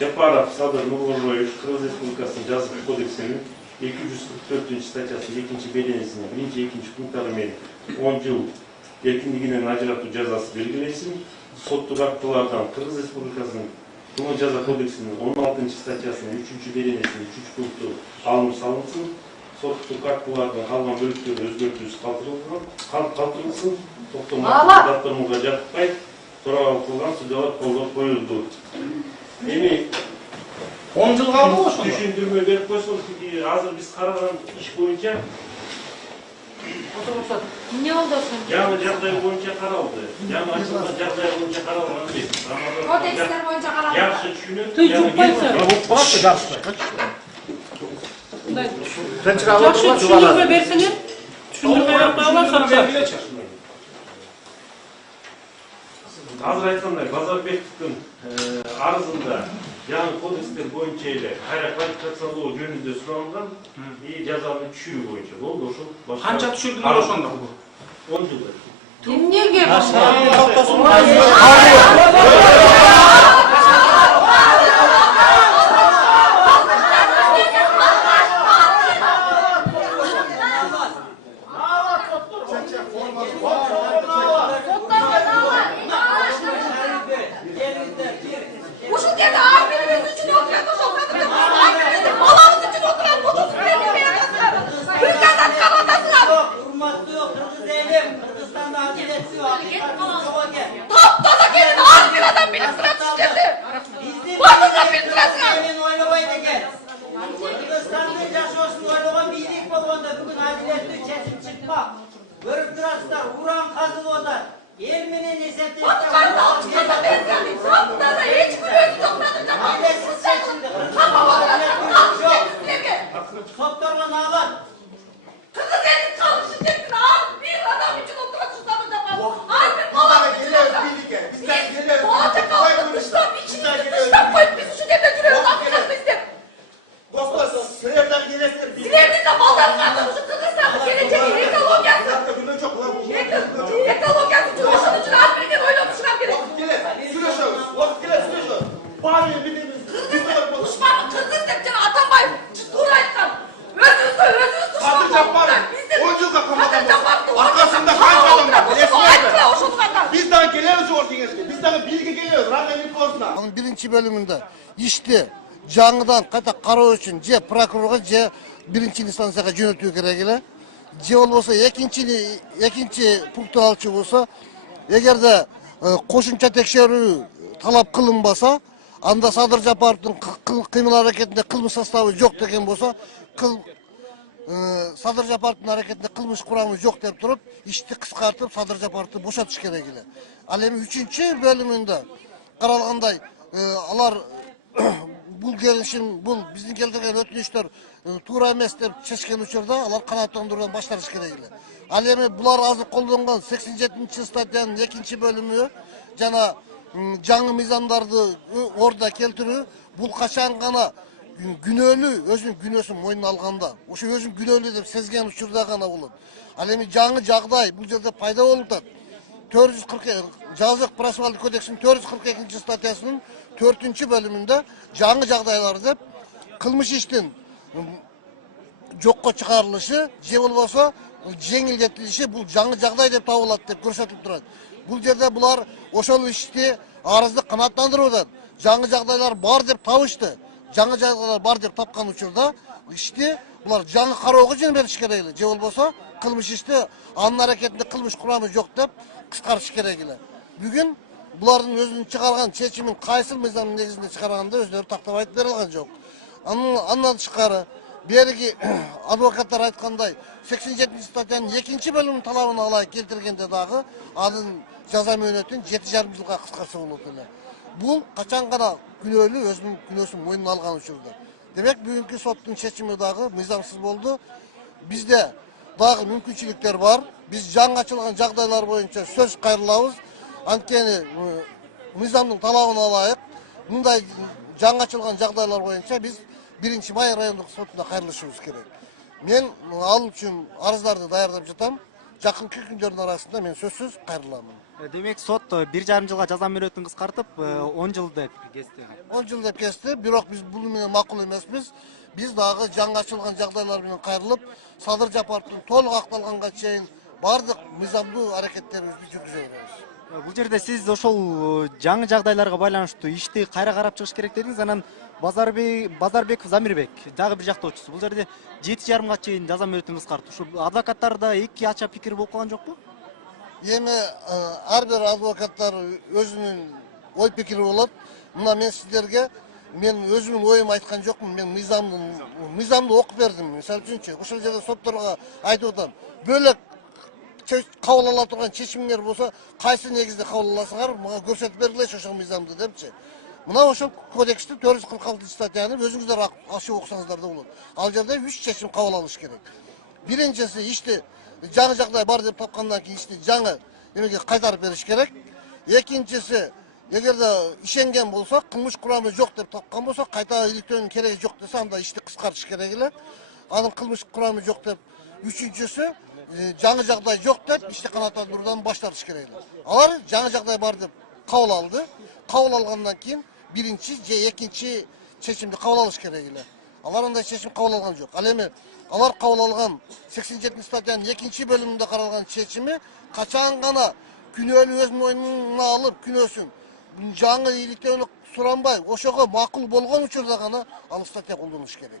Жапаров Садыр Нурғожоевич Кыргыз Республикасынын Жазык кодексинин 244 статьясынын 2-беленесине 1-2 пункттары менен 10 жыл эркиндигинен ажыратуу жазасы белгиленсин. Соттук актылардан Кыргыз Республикасынын Кылмыш жаза кодексинин 16 статьясынын 3-беленесинин 3 пункту алынып салынсын. Соттук актылардан калган бөлүктөрү өзгөртүүсүз калтырылсын. Токтомго жатпай суроо кылган судьялар колдоп коюлду. Эми 10 жыл калды ошондо. Түшүндүрмө берип койсоң, азыр биз караган иш боюнча эмне болду ошондо? жаңы жагдай боюнча каралды. Жаңы ачылган жагдай боюнча каралган эмес. Кодекстер боюнча каралды. Жакшы түшүнөт. Ты жукпайсың. Болот жакшы. Жакшы түшүндүрмө берсеңер, түшүндүрмө берип коюлат. Азыр айткандай Базарбековдун арызында жаңы кодекстер боюнча эле кайра квалификациялоо жөнүндө суралган и жазаны түшүрүү боюнча болду. Ошол Канча түшүрдүңөр ошондо? 10 жылда. Эмнеге? Ушул жерде арбирибиз үчүн отурат, ошол кадырда арбирибиздин балабыз үчүн отурат, отуз премия берип атасыңар. Бир казат калып атасыңар. Урматтуу кыргыз элим, Кыргызстанда адилеттүү акыйкаттуу жок экен. Таптаза келин арбир адам билип турат ушул жерде. Бардыгы билип турасыңар. Мен ойлобойт экен. Кыргызстандын жашоосун ойлогон бийлик болгондо бүгүн адилеттүү чечим чыкпак. Көрүп турасыздар, уран казылып атат. Эл менен эсептешип Отурганды алып чыкканда берсеңиз, таптаза эч бир өзү жокнадыр жаман. Капа болот. сотторго наалат. Кыргыз элин калышы жетин арбир адам үчүн отурат ушул жапан. Арбир балабыз үчүн. Болочак калып тыштап, ичинен тыштап коюп биз ушул жерде жүрөбүз, акыйкатты издеп. Силердин да балдарыңардын ушу Кыргызстандын келечеги, экологиясы. Экологиясы үчүн ошон үчүн арбирден ойлонуп чыгар керек. Душманы кыргыз деп жана Атамбаев туура айткан. Өзүбүз душман болуп Arkasında kaç adam var? айтпа ошону айткан. Biz daha gelemiyoruz o kengешке. Biz daha bilgi geliyoruz. Rahmetli olsun. Анын биринчи бөлүмүндө ишти жаңыдан кайта кароо үчүн же прокурорго же биринчи инстанцияга жөнөтүү керек эле. Же болбосо экинчи пунктту алчу болсо, эгерде кошумча текшерүү талап кылынбаса, анда Садыр Жапаровдун кыймыл аракетинде кылмыш составы жок деген болсо, Садыр Жапаровдун аракетинде кылмыш курамы жок деп туруп, ишти кыскартып Садыр Жапаровду бошотуш керек эле. Ал эми 3-чү бөлүмүндө каралгандай, алар бул келишим, бул биздин келтирген өтүнүчтөр туура эмес деп чечкен учурда алар канааттандыруудан баш тартыш керек эле. Ал эми булар азыр колдонгон 87 статьянын 2-бөлүмү жана жаңы мыйзамдарды ордуна келтирүү, бул качан гана күнөөлүү өзүнүн күнөөсүн мойнуна алганда, ошо өзүн күнөөлүү деп сезген учурда гана болот. Ал эми жаңы жагдай бул жерде пайда болуп атат. 440 Жазык процессуалдык кодексинин 442 статьясынын 4-бөлүмүндө жаңы жагдайлар деп кылмыш иштин жокко чыгарылышы же болбосо жеңилдетилиши бул жаңы жагдай деп табылат деп көрсөтүлүп турат. Бул жерде булар ошол ишти арызды канааттандыруудан жаңы жагдайлар бар деп табышты. Жаңы жагдайлар бар деп тапкан учурда ишти булар жаңы кароого жибериш керек эле. Же болбосо кылмыш ишти анын аракетинде кылмыш курамы жок деп кыскартыш керек эле. Бүгүн булардын өзүнүн чыгарган чечимин кайсыл мыйзамдын негизинде чыгарганда өзүлөрү тактап айтып бере алган жок. Андан тышкары берги адвокаттар айткандай 87 статьянын 2-бөлүмүнүн талабын алайык келтиргенде дагы анын жаза мөөнөтүн 7,5 жылга кыскартса болот эле. Бул качан гана күнөөлүү өзүнүн күнөөсүн мойнуна алган учурда. Демек бүгүнкү соттун чечими дагы мыйзамсыз болду. Бизде дагы мүмкүнчүлүктөр бар. Биз жаңы ачылган жагдайлар боюнча сөз кайрылабыз. Анткени мыйзамдын талабын алайык. Мындай жаңы ачылган жагдайлар боюнча биз 1-Май райондук сотуна кайрылышыбыз керек. Мен ал үчүн арыздарды даярдап жатам. Жакынкы күндөрдүн арасында мен сөзсүз кайрыламын. Демек сот 1,5 жылга жаза мөөнөтүн кыскартып 10 жыл деп кести. 10 жыл деп кести, бирок биз бул менен макул эмеспиз. Биз дагы жаңы ачылган жагдайлар менен кайрылып, Садыр Жапаровдун толук акталганга чейин бардык мыйзамдуу аракеттерибизди жүргүзө беребиз. Бул жерде сиз ошол жаңы жагдайларга байланыштуу ишти кайра карап чыгыш керек дедиңиз. Анан Базарбеков Замирбек дагы бир жактоочусу. Бул жерде 7,5 чейин жаза мөөнөтүн кыскартты. Ушул адвокаттарда эки ача пикир болуп калган жокпу? Эми ар бир адвокаттар өзүнүн ой пикири болот. Мына мен сиздерге өзүмдүн оюмду айткан жокмун. Мен мыйзамды окуп бердим. Мисалы үчүнчү, ошол жерде сотторго айтып атам. Бөлөк кабыл ала турган чечимдер болсо, кайсы негизде кабыл аласыңар, мага көрсөтүп бергилечи ошол мыйзамды депчи. Мына ошол кодексти 446-статьяны өзүңүздөр ачып окусаңыздар да болот. Ал жерде 3 чечим кабыл алыш керек. Биринчиси ишти жаңы жагдай бар деп тапкандан кийин ишти жаңы эмеге кайтарып бериш керек. Экинчиси, эгерде ишенген болсо, кылмыш курамы жок деп тапкан болсо, кайта иликтөөнүн кереги жок десе, анда ишти кыскартыш керек эле. Анын кылмыш курамы жок деп. Үчүнчүсү, жаңы жагдай жок деп ишти канааттандыруудан баш тартыш керек эле. Алар жаңы жагдай бар деп кабыл алды. Кабыл алгандан кийин биринчи же экинчи чечимди кабыл алыш керек эле. Алар андай чечим кабыл алган жок. Ал эми алар кабыл алган 87 статьянын 2 бөлүмүндө каралган чечими качан гана күнөөнү өз мойнуна алып, күнөөсүн жаңы иликтөөнү суранбай, ошого макул болгон учурда гана ал статья колдонулуш керек.